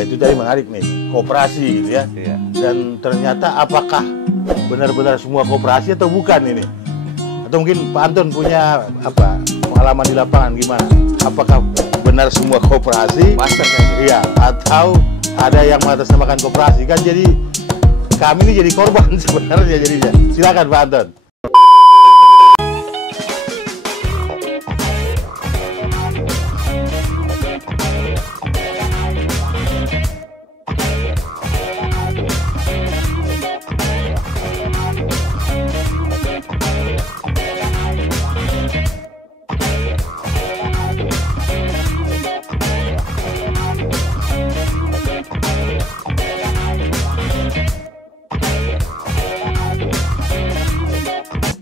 Itu tadi menarik nih, koperasi gitu ya. Iya. Dan ternyata apakah benar-benar semua koperasi atau bukan ini? Atau mungkin Pak Anton punya pengalaman di lapangan gimana? Apakah benar semua koperasi? Iya, atau ada yang mengatasnamakan koperasi kan? Jadi kami ini jadi korban sebenarnya jadinya. Silakan Pak Anton.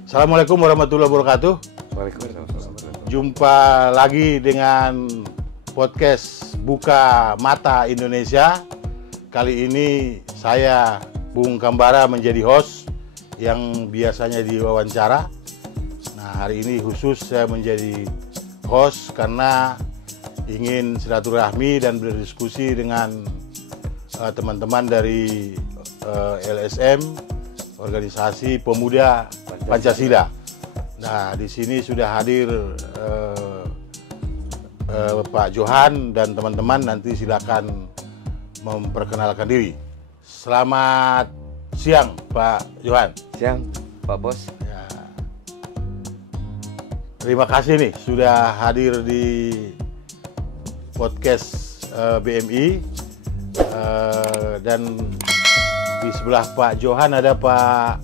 Assalamualaikum warahmatullahi wabarakatuh. Waalaikumsalam. Jumpa lagi dengan podcast Buka Mata Indonesia. Kali ini saya Bung Kambara menjadi host yang biasanya diwawancara. Nah, hari ini khusus saya menjadi host karena ingin silaturahmi dan berdiskusi dengan teman-teman dari LSM, Organisasi Pemuda Pancasila. Nah, di sini sudah hadir Pak Johan dan teman-teman. Nanti silakan memperkenalkan diri. Selamat siang, Pak Johan. Siang, Pak Bos. Ya. Terima kasih nih sudah hadir di podcast BMI. Dan di sebelah Pak Johan ada Pak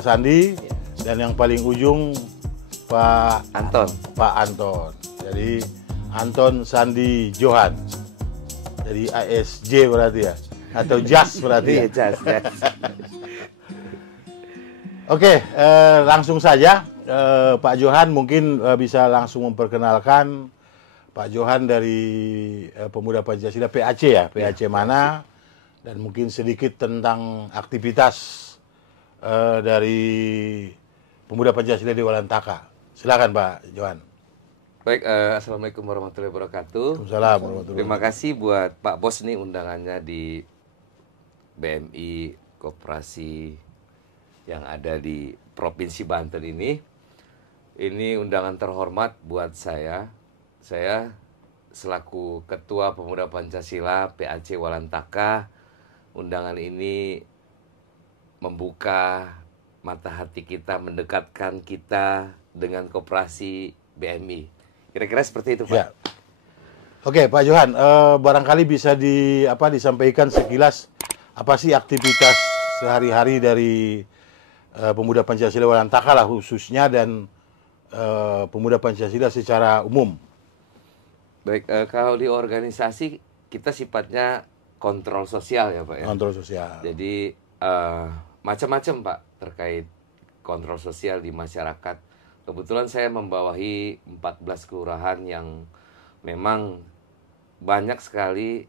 Sandi. Dan yang paling ujung Pak Anton. Jadi Anton Sandi Johan. Jadi ASJ berarti ya, atau JAS berarti ya. JAS. Oke, langsung saja Pak Johan mungkin bisa langsung memperkenalkan Pak Johan dari Pemuda Pancasila PAC ya, PAC mana, dan mungkin sedikit tentang aktivitas dari Pemuda Pancasila di Walantaka. Silakan Pak Johan. Baik, Assalamualaikum warahmatullahi wabarakatuh. Waalaikumsalam warahmatullahi Terima kasih buat Pak Bos nih undangannya di BMI Koperasi yang ada di Provinsi Banten ini. Ini undangan terhormat buat saya. Saya selaku Ketua Pemuda Pancasila PAC Walantaka, undangan ini membuka mata hati kita, mendekatkan kita dengan koperasi BMI. Kira-kira seperti itu, Pak. Ya. Oke, Pak Johan, barangkali bisa disampaikan sekilas apa sih aktivitas sehari-hari dari Pemuda Pancasila Walantaka lah khususnya, dan Pemuda Pancasila secara umum. Baik, kalau di organisasi kita sifatnya kontrol sosial ya, Pak ya. Kontrol sosial. Jadi macam-macam, Pak, terkait kontrol sosial di masyarakat. Kebetulan saya membawahi 14 kelurahan yang memang banyak sekali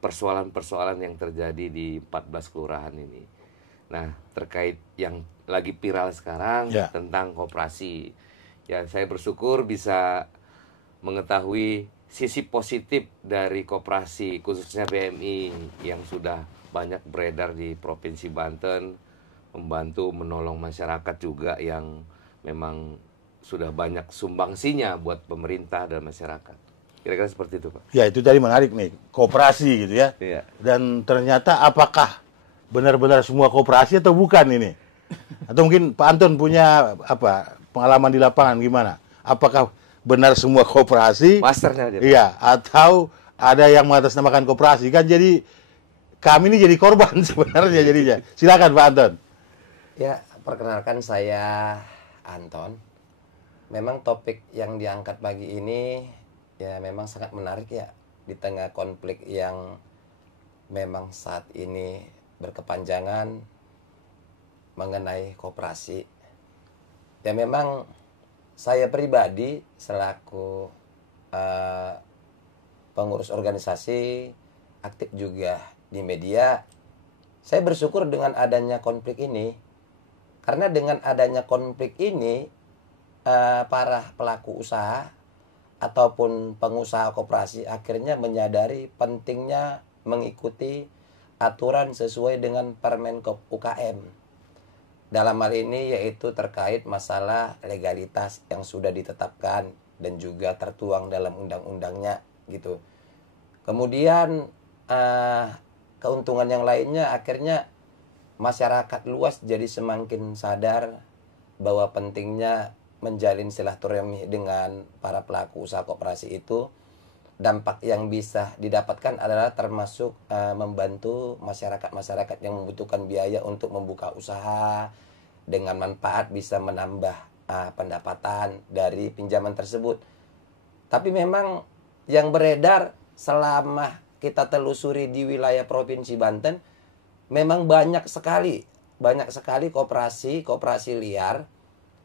persoalan-persoalan yang terjadi di 14 kelurahan ini. Nah, terkait yang lagi viral sekarang tentang koperasi. Ya, saya bersyukur bisa mengetahui sisi positif dari koperasi, khususnya BMI yang sudah banyak beredar di Provinsi Banten, membantu menolong masyarakat juga yang memang sudah banyak sumbangsinya buat pemerintah dan masyarakat. Kira-kira seperti itu, Pak. Ya, itu tadi menarik nih, koperasi gitu ya. Iya. Dan ternyata apakah benar-benar semua koperasi atau bukan ini? Atau mungkin Pak Anton punya pengalaman di lapangan gimana? Apakah benar semua koperasi? Masternya aja, Pak. Iya, atau ada yang mengatasnamakan koperasi kan? Jadi kami ini jadi korban sebenarnya jadinya. Silakan Pak Anton. Ya, perkenalkan saya Anton. Memang topik yang diangkat pagi ini ya memang sangat menarik ya, di tengah konflik yang memang saat ini berkepanjangan mengenai koperasi. Ya memang saya pribadi selaku pengurus organisasi, aktif juga di media, saya bersyukur dengan adanya konflik ini. Karena dengan adanya konflik ini, para pelaku usaha ataupun pengusaha koperasi akhirnya menyadari pentingnya mengikuti aturan sesuai dengan Permenkop UKM. Dalam hal ini yaitu terkait masalah legalitas yang sudah ditetapkan dan juga tertuang dalam undang-undangnya gitu. Kemudian keuntungan yang lainnya akhirnya masyarakat luas jadi semakin sadar bahwa pentingnya menjalin silaturahmi dengan para pelaku usaha koperasi itu. Dampak yang bisa didapatkan adalah termasuk membantu masyarakat-masyarakat yang membutuhkan biaya untuk membuka usaha, dengan manfaat bisa menambah pendapatan dari pinjaman tersebut. Tapi memang yang beredar selama kita telusuri di wilayah Provinsi Banten, memang banyak sekali koperasi liar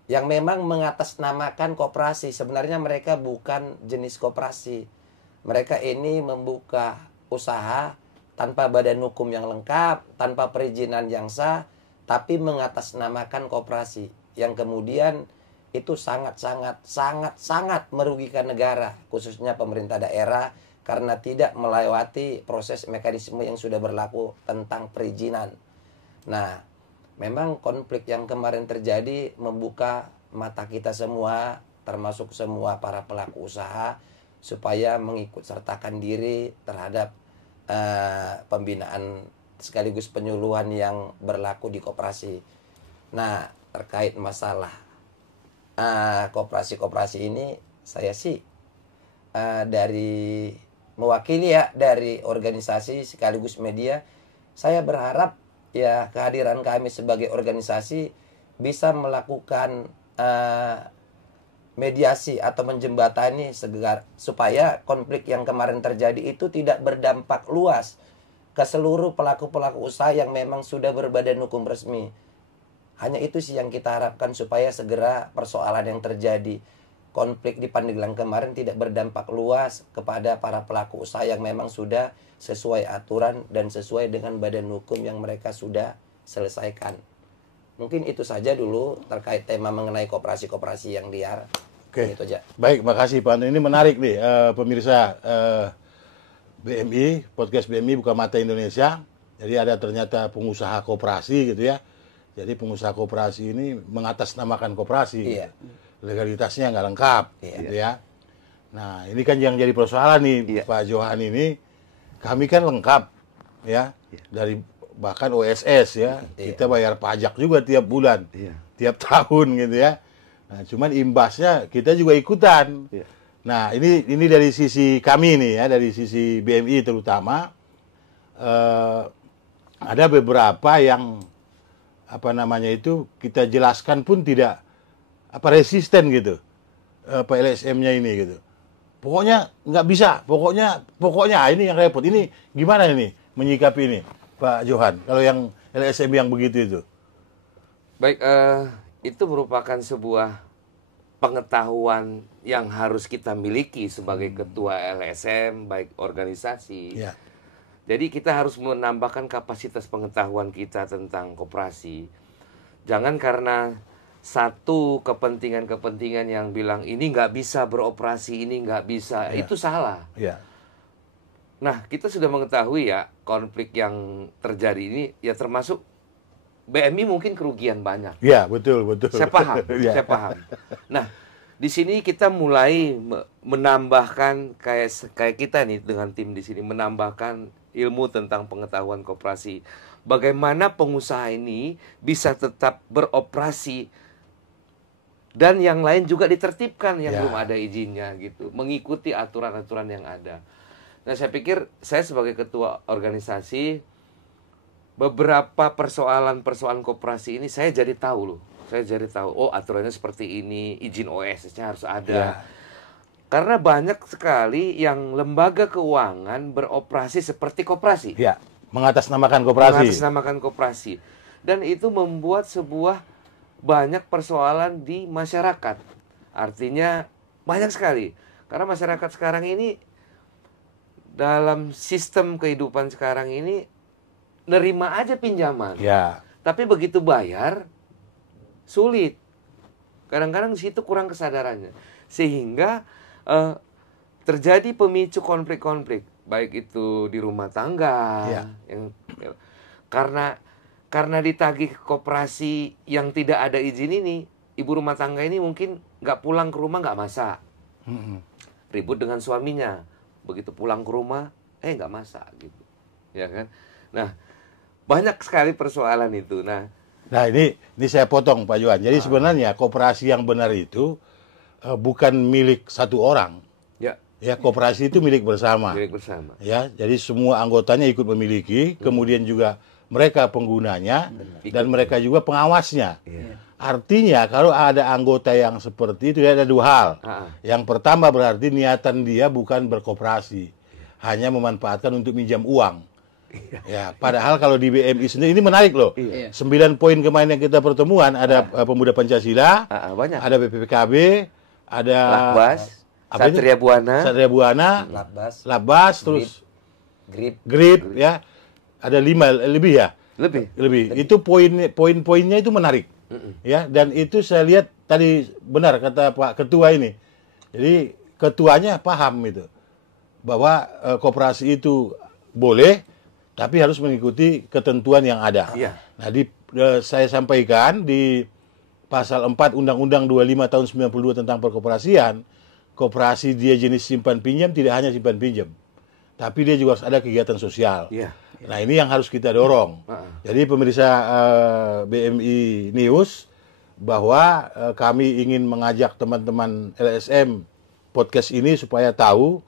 yang memang mengatasnamakan koperasi. Sebenarnya mereka bukan jenis koperasi. Mereka ini membuka usaha tanpa badan hukum yang lengkap, tanpa perizinan yang sah, tapi mengatasnamakan koperasi. Yang kemudian itu sangat merugikan negara, khususnya pemerintah daerah, karena tidak melewati proses mekanisme yang sudah berlaku tentang perizinan. Nah, memang konflik yang kemarin terjadi membuka mata kita semua, termasuk semua para pelaku usaha, supaya mengikut sertakan diri terhadap pembinaan sekaligus penyuluhan yang berlaku di koperasi. Nah, terkait masalah koperasi-koperasi ini, saya sih dari mewakili dari organisasi sekaligus media, saya berharap ya kehadiran kami sebagai organisasi bisa melakukan mediasi atau menjembatani supaya konflik yang kemarin terjadi itu tidak berdampak luas ke seluruh pelaku-pelaku usaha yang memang sudah berbadan hukum resmi. Hanya itu sih yang kita harapkan, supaya segera persoalan yang terjadi konflik di Pandeglang kemarin tidak berdampak luas kepada para pelaku usaha yang memang sudah sesuai aturan dan sesuai dengan badan hukum yang mereka sudah selesaikan. Mungkin itu saja dulu terkait tema mengenai koperasi-koperasi yang liar. Oke. Itu aja. Baik, makasih Pak. Ini menarik nih pemirsa BMI, podcast BMI Buka Mata Indonesia. Jadi ada ternyata pengusaha koperasi gitu ya. Jadi pengusaha koperasi ini mengatasnamakan koperasi. Iya. Legalitasnya nggak lengkap, Iya. gitu ya. Nah, ini kan yang jadi persoalan nih, Iya. Pak Johan ini. Kami kan lengkap, ya, dari bahkan OSS ya. Iya. Kita bayar pajak juga tiap bulan, Iya. tiap tahun gitu ya. Nah, cuman imbasnya kita juga ikutan. Iya. Nah, ini dari sisi kami nih ya, dari sisi BMI terutama, ada beberapa yang apa namanya itu kita jelaskan pun tidak resisten gitu, LSM-nya ini gitu. Pokoknya nggak bisa, pokoknya ini yang repot. Ini gimana ini menyikapi ini, Pak Johan? Kalau yang LSM yang begitu itu? Baik, itu merupakan sebuah pengetahuan yang harus kita miliki sebagai ketua LSM, baik organisasi. Ya. Jadi kita harus menambahkan kapasitas pengetahuan kita tentang koperasi. Jangan karena satu kepentingan-kepentingan yang bilang ini nggak bisa beroperasi, ini nggak bisa, Ya. itu salah. Ya. Nah, kita sudah mengetahui ya konflik yang terjadi ini ya termasuk BMI mungkin kerugian banyak. Ya, betul. Saya paham, Ya. saya paham. Nah, di sini kita mulai menambahkan kayak kita nih dengan tim di sini menambahkan ilmu tentang pengetahuan koperasi. Bagaimana pengusaha ini bisa tetap beroperasi dan yang lain juga ditertibkan yang Ya. belum ada izinnya gitu, mengikuti aturan-aturan yang ada. Nah, saya pikir saya sebagai ketua organisasi beberapa persoalan koperasi ini saya jadi tahu loh. Saya jadi tahu, oh aturannya seperti ini, izin OSS-nya harus ada. Ya. Karena banyak sekali yang lembaga keuangan beroperasi seperti koperasi. Ya, mengatasnamakan koperasi. Mengatasnamakan koperasi. Dan itu membuat sebuah banyak persoalan di masyarakat. Artinya banyak sekali. Karena masyarakat sekarang ini dalam sistem kehidupan sekarang ini nerima aja pinjaman. Ya. Tapi begitu bayar sulit. Kadang-kadang di situ kurang kesadarannya. Sehingga terjadi pemicu konflik-konflik, baik itu di rumah tangga, karena ditagih koperasi yang tidak ada izin ini, ibu rumah tangga ini mungkin nggak pulang ke rumah, nggak masak, ribut dengan suaminya, begitu pulang ke rumah, nggak masak gitu, ya kan? Nah, banyak sekali persoalan itu. Nah ini saya potong Pak Johan. Jadi sebenarnya koperasi yang benar itu bukan milik satu orang. Ya, koperasi itu milik bersama. Milik bersama. Ya, jadi semua anggotanya ikut memiliki, kemudian juga mereka penggunanya dan mereka juga pengawasnya. Artinya kalau ada anggota yang seperti itu ada dua hal. Yang pertama berarti niatan dia bukan berkoperasi, hanya memanfaatkan untuk minjam uang. Ya, padahal kalau di BMI sendiri ini menarik loh. 9 poin kemarin yang kita pertemuan ada Pemuda Pancasila, ada BPPKB, ada Lakbas, Satria Buana, Labbas, terus Grip, ya. Ada 5 lebih ya? Lebih. Itu poin-poinnya itu menarik. Ya, dan itu saya lihat tadi benar kata Pak Ketua ini. Jadi ketuanya paham itu bahwa koperasi itu boleh tapi harus mengikuti ketentuan yang ada. Nah, saya sampaikan di pasal 4 Undang-Undang 25 tahun 92 tentang perkoperasian, koperasi dia jenis simpan pinjam tidak hanya simpan pinjam, tapi dia juga harus ada kegiatan sosial. Nah, ini yang harus kita dorong. Jadi pemirsa BMI News, bahwa kami ingin mengajak teman-teman LSM podcast ini supaya tahu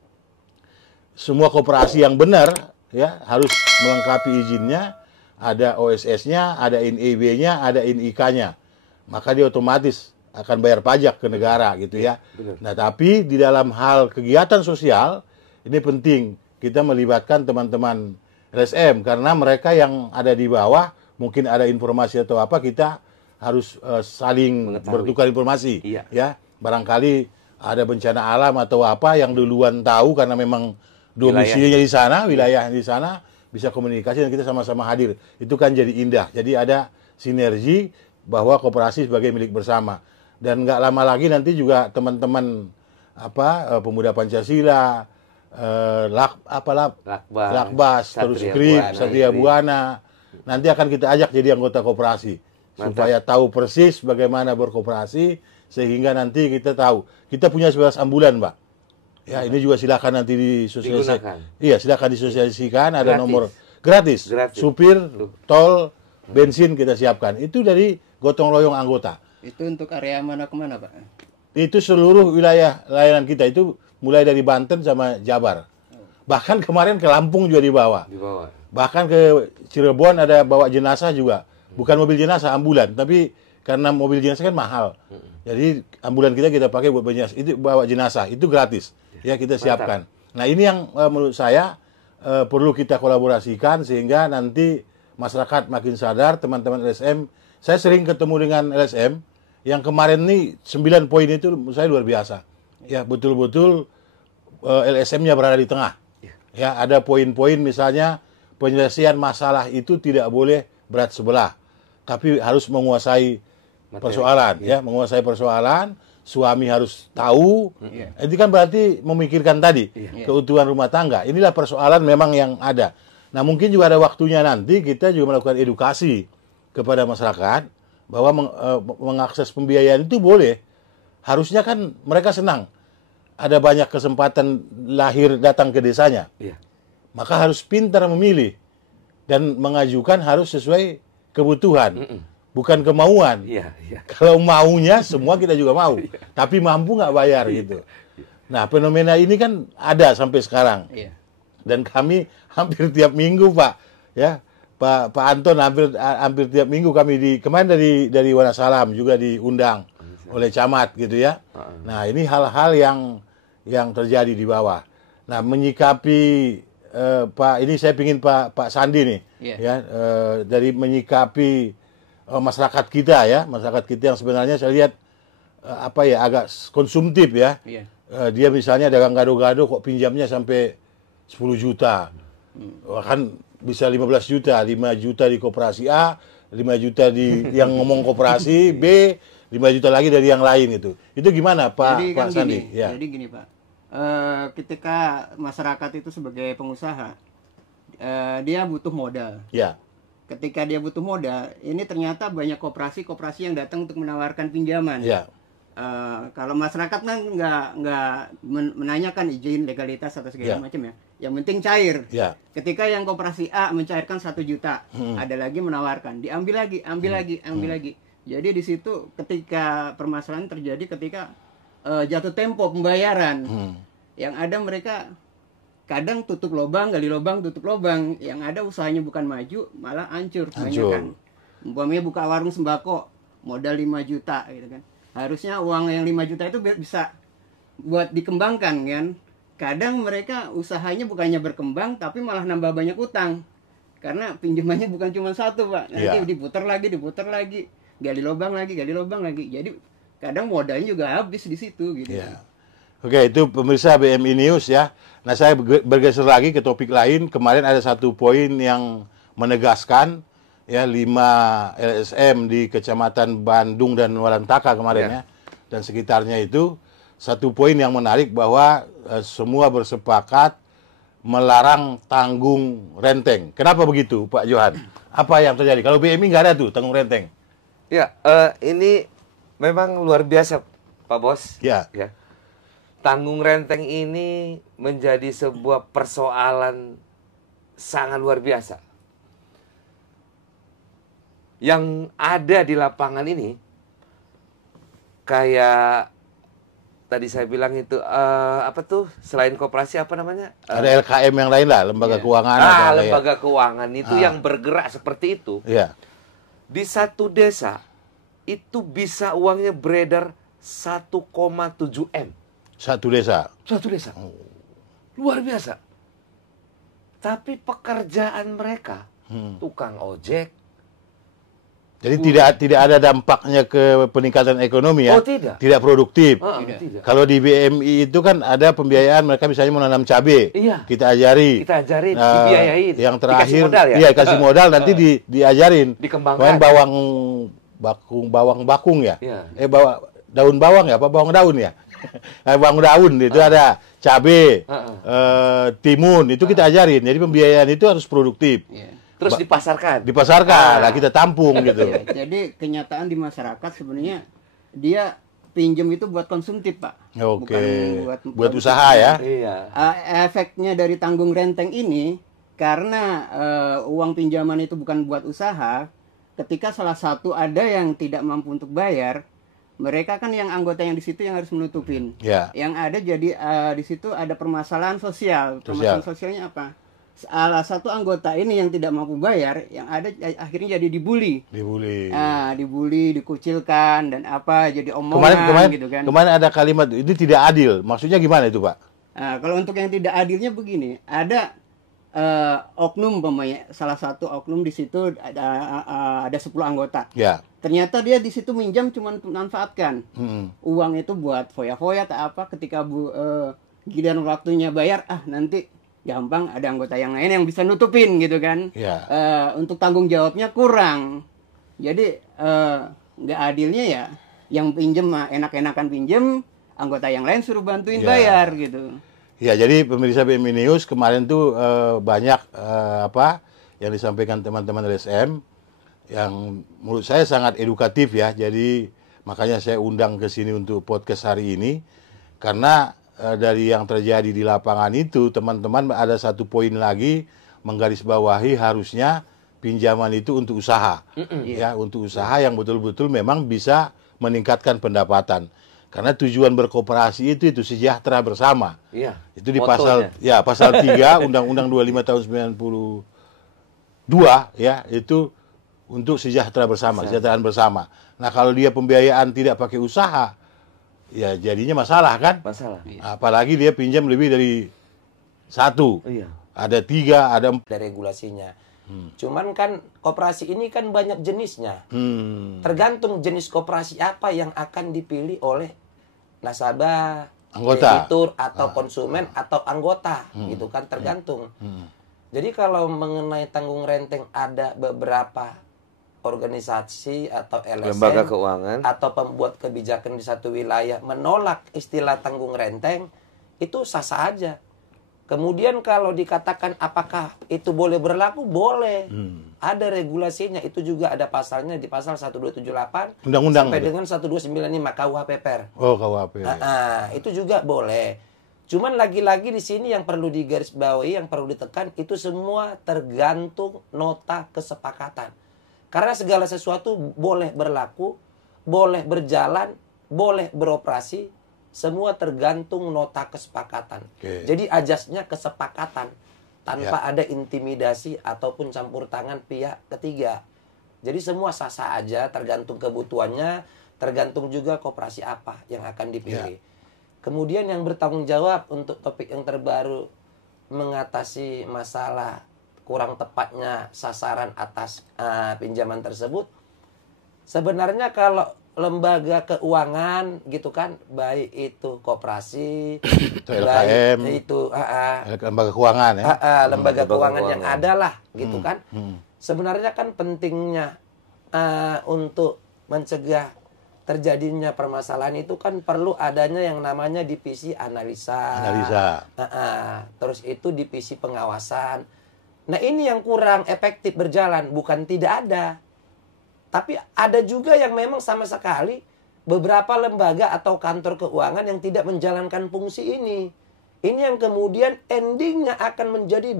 semua koperasi yang benar ya harus melengkapi izinnya, ada OSS-nya, ada NIB-nya, ada NIK-nya. Maka dia otomatis akan bayar pajak ke negara gitu ya. Nah, tapi di dalam hal kegiatan sosial ini penting kita melibatkan teman-teman LSM karena mereka yang ada di bawah mungkin ada informasi atau apa, kita harus saling bertukar informasi. Ya, barangkali ada bencana alam atau apa yang duluan tahu karena memang domisilinya di sana, wilayah di sana, bisa komunikasi dan kita sama-sama hadir. Itu kan jadi indah. Jadi ada sinergi bahwa koperasi sebagai milik bersama. Dan nggak lama lagi nanti juga teman-teman Pemuda Pancasila, Lakbas, terus Grip, Satria Buana, nanti akan kita ajak jadi anggota koperasi. Supaya tahu persis bagaimana berkoperasi, sehingga nanti kita tahu. Kita punya 11 ambulan, Pak. Ya, ini juga silakan nanti disosialisasikan. Iya, silakan disosialisasikan, ada nomor gratis. Supir, tol, bensin kita siapkan. Itu dari gotong royong anggota. Itu untuk area mana ke mana, Pak? Itu seluruh wilayah layanan kita, itu mulai dari Banten sama Jabar. Bahkan kemarin ke Lampung juga dibawa. Bahkan ke Cirebon ada bawa jenazah juga. Bukan mobil jenazah, ambulan. Tapi karena mobil jenazah kan mahal. Jadi ambulan kita pakai buat jenazah. Itu bawa jenazah, itu gratis. Ya, kita siapkan. Nah, ini yang menurut saya perlu kita kolaborasikan sehingga nanti masyarakat makin sadar, teman-teman LSM. Saya sering ketemu dengan LSM yang kemarin nih 9 poin itu menurut saya luar biasa. Ya, betul-betul LSM-nya berada di tengah. Ya, ada poin-poin misalnya penyelesaian masalah itu tidak boleh berat sebelah, tapi harus menguasai persoalan, ya, menguasai persoalan. Suami harus tahu. Itu kan berarti memikirkan tadi keutuhan rumah tangga. Inilah persoalan memang yang ada. Nah, mungkin juga ada waktunya nanti kita juga melakukan edukasi kepada masyarakat bahwa mengakses pembiayaan itu boleh. Harusnya kan mereka senang. Ada banyak kesempatan lahir datang ke desanya. Maka harus pintar memilih dan mengajukan harus sesuai kebutuhan. Bukan kemauan. Kalau maunya semua kita juga mau, tapi mampu nggak bayar gitu. Nah, fenomena ini kan ada sampai sekarang. Dan kami hampir tiap minggu, Pak, ya, Pak Anton hampir tiap minggu kami kemarin dari Wonosalam juga diundang oleh camat gitu ya. Nah, ini hal-hal yang terjadi di bawah. Nah, menyikapi Pak, ini saya pingin Pak Sandi nih, ya, dari menyikapi masyarakat kita ya, masyarakat kita yang sebenarnya saya lihat agak konsumtif ya. Dia misalnya dagang gado-gado kok pinjamnya sampai 10 juta. Bahkan bisa 15 juta, 5 juta di koperasi A, 5 juta di yang ngomong koperasi B, 5 juta lagi dari yang lain itu. Itu gimana Pak Jadi Pak Sandi? Jadi gini Pak, ketika masyarakat itu sebagai pengusaha, dia butuh modal. Ya. Ketika dia butuh modal, ini ternyata banyak koperasi-koperasi yang datang untuk menawarkan pinjaman. Ya. Kalau masyarakat kan nggak menanyakan izin, legalitas atau segala macam ya. Yang penting cair. Ya. Ketika yang koperasi A mencairkan 1 juta, ada lagi menawarkan, diambil lagi, ambil lagi. Jadi di situ ketika permasalahan terjadi ketika jatuh tempo pembayaran, yang ada mereka kadang tutup lubang, gali lubang, tutup lubang. Yang ada usahanya bukan maju, malah hancur. Kan. Umpamanya buka warung sembako, modal 5 juta gitu kan. Harusnya uang yang 5 juta itu bisa buat dikembangkan kan. Kadang mereka usahanya bukannya berkembang, tapi malah nambah banyak utang. Karena pinjamannya bukan cuma satu, Pak. Nanti diputar lagi. Gali lubang lagi. Jadi kadang modalnya juga habis di situ gitu. Ya. Oke, itu pemirsa BMI News ya. Nah, saya bergeser lagi ke topik lain. Kemarin ada satu poin yang menegaskan ya 5 LSM di Kecamatan Bandung dan Walantaka kemarin ya. Dan sekitarnya itu satu poin yang menarik bahwa semua bersepakat melarang tanggung renteng. Kenapa begitu, Pak Johan? Apa yang terjadi? Kalau BMI nggak ada tuh tanggung renteng. Ya, ini memang luar biasa, Pak Bos. Ya. Tanggung renteng ini menjadi sebuah persoalan sangat luar biasa. Yang ada di lapangan ini, kayak tadi saya bilang itu, apa tuh, selain koperasi apa namanya? Ada LKM yang lain lah, lembaga keuangan. Lembaga keuangan itu yang bergerak seperti itu. Iya. Di satu desa itu bisa uangnya beredar 1,7 M. Satu desa. Luar biasa. Tapi pekerjaan mereka tukang ojek. Jadi tidak ada dampaknya ke peningkatan ekonomi ya. Oh, tidak. Tidak produktif. Tidak. Kalau di BMI itu kan ada pembiayaan, mereka misalnya menanam cabai. Iya. Kita ajarin. Dibiayain. Yang terakhir dikasih modal ya. Iya, kasih modal nanti diajarin. Dikembangkan. Bawang bakung ya. Iya. Daun bawang ya, apa bawang daun ya? Bawang daun itu ada cabai, timun itu kita ajarin. Jadi pembiayaan itu harus produktif. Iya. Terus dipasarkan. Nah, kita tampung gitu. Ya, jadi kenyataan di masyarakat sebenarnya dia pinjam itu buat konsumtif, Pak. Oke. Bukan buat usaha ya. Iya. Efeknya dari tanggung renteng ini karena uang pinjaman itu bukan buat usaha, ketika salah satu ada yang tidak mampu untuk bayar, mereka kan yang anggota yang di situ yang harus menutupin. Ya. Yang ada jadi di situ ada permasalahan sosial. Permasalahan sosialnya apa? Salah satu anggota ini yang tidak mampu bayar, yang ada akhirnya jadi dibully. Dibully, dikucilkan dan apa, jadi omongan gitu kan. Kemarin ada kalimat ini tidak adil. Maksudnya gimana itu, Pak? Kalau untuk yang tidak adilnya begini, ada oknum pemain, salah satu oknum di situ ada 10 anggota. Ya. Ternyata dia di situ minjam cuma untuk manfaatkan. Uang itu buat foya-foya tak apa, ketika giliran waktunya bayar, nanti gampang ada anggota yang lain yang bisa nutupin gitu kan. Ya. Untuk tanggung jawabnya kurang. Jadi nggak adilnya ya, yang pinjem enak-enakan pinjem, anggota yang lain suruh bantuin bayar gitu. Ya, jadi pemirsa BMI News kemarin tuh banyak yang disampaikan teman-teman LSM yang menurut saya sangat edukatif ya. Jadi makanya saya undang ke sini untuk podcast hari ini karena dari yang terjadi di lapangan itu, teman-teman ada satu poin lagi menggarisbawahi harusnya pinjaman itu untuk usaha, ya, untuk usaha yang betul-betul memang bisa meningkatkan pendapatan. Karena tujuan berkoperasi itu sejahtera bersama. Iya. Itu di motonya. pasal 3 Undang-Undang 25 tahun 92 ya, itu untuk sejahtera bersama, kesejahteraan bersama. Nah, kalau dia pembiayaan tidak pakai usaha, ya jadinya masalah kan? Masalah. Apalagi dia pinjam lebih dari 1. Iya. Ada 3, ada 4. Ada regulasinya. Cuman kan koperasi ini kan banyak jenisnya. Tergantung jenis koperasi apa yang akan dipilih oleh nasabah, anggota, debitur atau konsumen atau anggota, gitu kan, tergantung. Jadi kalau mengenai tanggung renteng ada beberapa organisasi atau LSM, lembaga keuangan atau pembuat kebijakan di satu wilayah menolak istilah tanggung renteng, itu sah-sah aja. Kemudian kalau dikatakan apakah itu boleh berlaku? Boleh. Ada regulasinya, itu juga ada pasalnya di pasal 1278 Undang-undang sampai dengan 1295 KUHP PER. Oh, KUHP. Itu juga boleh. Cuman lagi-lagi di sini yang perlu digarisbawahi, yang perlu ditekan, itu semua tergantung nota kesepakatan. Karena segala sesuatu boleh berlaku, boleh berjalan, boleh beroperasi, semua tergantung nota kesepakatan. Jadi ajasnya kesepakatan tanpa ada intimidasi ataupun campur tangan pihak ketiga. Jadi semua sah-sah aja, tergantung kebutuhannya, tergantung juga koperasi apa yang akan dipilih. Kemudian yang bertanggung jawab untuk topik yang terbaru mengatasi masalah kurang tepatnya sasaran atas pinjaman tersebut. Sebenarnya kalau lembaga keuangan gitu kan, baik itu koperasi, LKM, baik itu lembaga keuangan ya, lembaga keuangan yang ada lah gitu kan. Sebenarnya kan pentingnya untuk mencegah terjadinya permasalahan itu kan perlu adanya yang namanya divisi analisa. Terus itu divisi pengawasan. Nah ini yang kurang efektif berjalan, bukan tidak ada. Tapi ada juga yang memang sama sekali beberapa lembaga atau kantor keuangan yang tidak menjalankan fungsi ini. Ini yang kemudian endingnya akan menjadi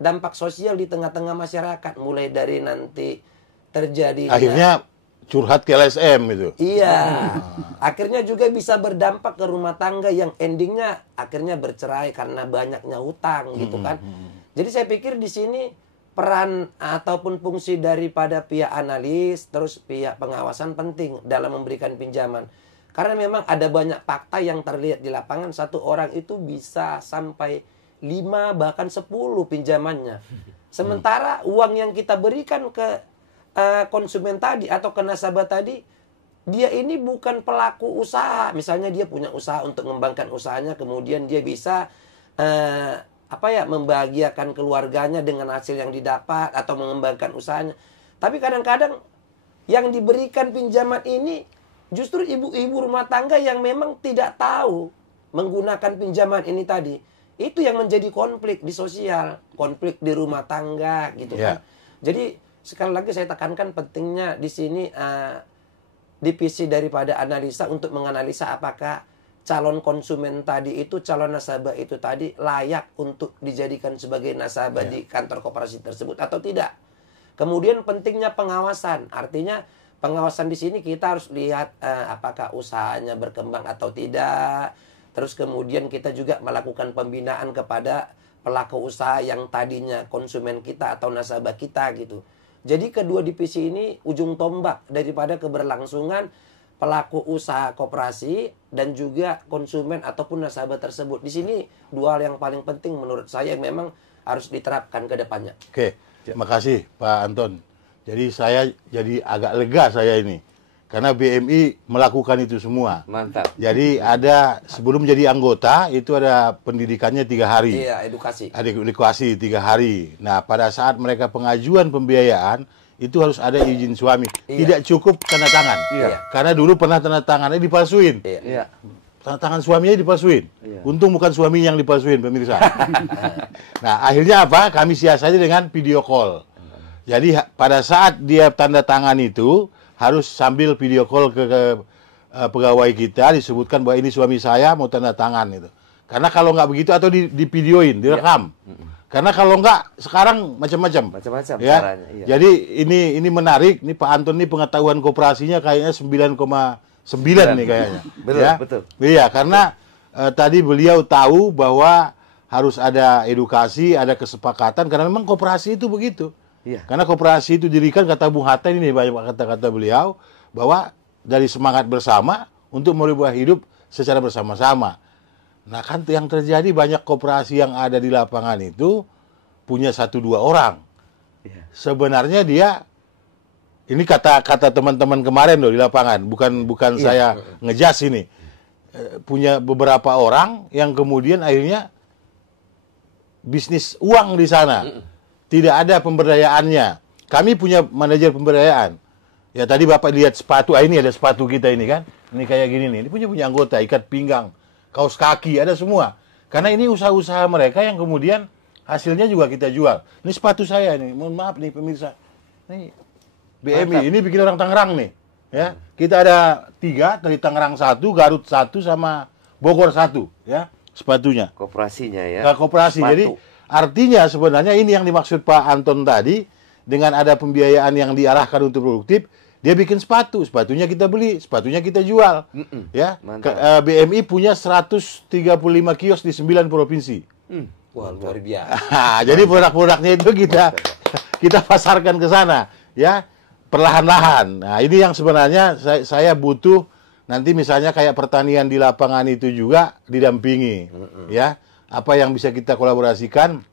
dampak sosial di tengah-tengah masyarakat. Mulai dari nanti terjadi akhirnya curhat ke LSM itu. Iya. Akhirnya juga bisa berdampak ke rumah tangga yang endingnya akhirnya bercerai karena banyaknya hutang gitu kan. Jadi saya pikir di sini peran ataupun fungsi daripada pihak analis terus pihak pengawasan penting dalam memberikan pinjaman. Karena memang ada banyak fakta yang terlihat di lapangan, satu orang itu bisa sampai 5 bahkan 10 pinjamannya. Sementara uang yang kita berikan ke konsumen tadi atau ke nasabah tadi, dia ini bukan pelaku usaha. Misalnya dia punya usaha untuk mengembangkan usahanya, kemudian dia bisa membahagiakan keluarganya dengan hasil yang didapat atau mengembangkan usahanya. Tapi kadang-kadang yang diberikan pinjaman ini justru ibu-ibu rumah tangga yang memang tidak tahu menggunakan pinjaman ini tadi. Itu yang menjadi konflik di sosial, konflik di rumah tangga gitu kan. Jadi sekali lagi saya tekankan pentingnya di sini divisi daripada analisa untuk menganalisa apakah calon konsumen tadi itu, calon nasabah itu tadi layak untuk dijadikan sebagai nasabah di kantor koperasi tersebut atau tidak. Kemudian pentingnya pengawasan, artinya pengawasan di sini kita harus lihat apakah usahanya berkembang atau tidak. Terus kemudian kita juga melakukan pembinaan kepada pelaku usaha yang tadinya konsumen kita atau nasabah kita gitu. Jadi kedua divisi ini ujung tombak daripada keberlangsungan pelaku usaha koperasi dan juga konsumen ataupun nasabah tersebut. Di sini dua hal yang paling penting menurut saya yang memang harus diterapkan ke depannya. Oke, terima kasih Pak Anton. Jadi saya jadi agak lega saya ini. Karena BMI melakukan itu semua. Mantap. Jadi ada sebelum jadi anggota itu ada pendidikannya 3 hari. Iya, edukasi. Ada edukasi 3 hari. Nah pada saat mereka pengajuan pembiayaan itu harus ada izin suami. Tidak cukup tanda tangan. Karena dulu pernah tanda tangannya dipalsuin. Tanda tangan suaminya dipalsuin. Untung bukan suami yang dipalsuin, pemirsa. Nah akhirnya apa? Kami siasati dengan video call. Jadi pada saat dia tanda tangan itu harus sambil video call ke pegawai kita disebutkan bahwa ini suami saya mau tanda tangan itu. Karena kalau nggak begitu atau di videoin, direkam. Karena kalau nggak sekarang macam-macam. Macam-macam ya. caranya. Iya. Jadi ini menarik. Ini Pak Anton ini pengetahuan koperasinya kayaknya 9,9 nih kayaknya. Betul, ya? betul. Iya, karena tadi beliau tahu bahwa harus ada edukasi, ada kesepakatan karena memang koperasi itu begitu. Iya. Karena koperasi itu didirikan, kata Bung Hatta ini banyak kata-kata beliau, bahwa dari semangat bersama untuk merubah hidup secara bersama-sama. Nah kan yang terjadi banyak koperasi yang ada di lapangan itu punya 1-2 orang. Iya. Sebenarnya dia, ini kata teman-teman kemarin loh di lapangan, bukan saya ngejas ini. Punya beberapa orang yang kemudian akhirnya bisnis uang di sana. Tidak ada pemberdayaannya. Kami punya manajer pemberdayaan. Ya tadi Bapak lihat sepatu, ini ada sepatu kita ini kan. Ini kayak gini nih. Ini punya anggota, ikat pinggang. kaos kaki, ada semua. Karena ini usaha-usaha mereka yang kemudian hasilnya juga kita jual. Ini sepatu saya nih, mohon maaf nih pemirsa. Ini BMI, ini bikin orang Tangerang nih. Ya, kita ada 3 dari Tangerang 1, Garut 1, sama Bogor 1, ya sepatunya. Koperasinya ya. Nah, koperasi. Sepatu. Jadi artinya sebenarnya ini yang dimaksud Pak Anton tadi, dengan ada pembiayaan yang diarahkan untuk produktif, dia bikin sepatu, sepatunya kita beli, sepatunya kita jual. Ya, BMI punya 135 kios di 9 provinsi. Wah, luar biasa. Jadi produk-produknya itu kita pasarkan ke sana, ya, perlahan-lahan. Nah, ini yang sebenarnya saya butuh nanti misalnya kayak pertanian di lapangan itu juga didampingi, ya. Apa yang bisa kita kolaborasikan?